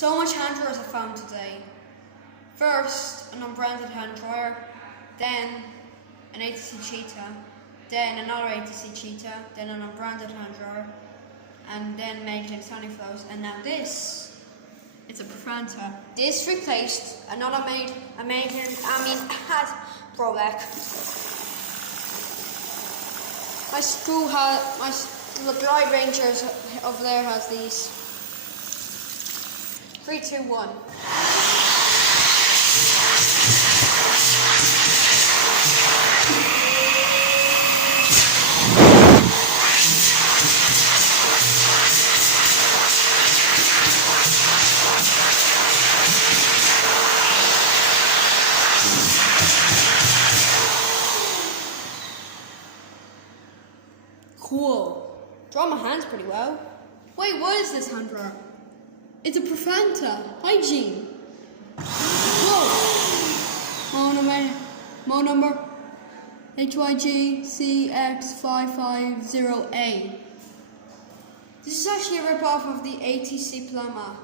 So much hand dryers I found today. First, an unbranded hand dryer, then an ATC cheetah, then another ATC cheetah, then an unbranded hand dryer, and then made in Sunny Flows, and now this. It's a prfatda. This replaced another had product. The Glide Rangers over there has these. 3, 2, 1. Cool. Draw my hands pretty well. Wait, what is this hand dryer? It's a prfatda. Hygiene. Whoa. Model number HYGCX550A. This is actually a rip-off of the ATC Plumber.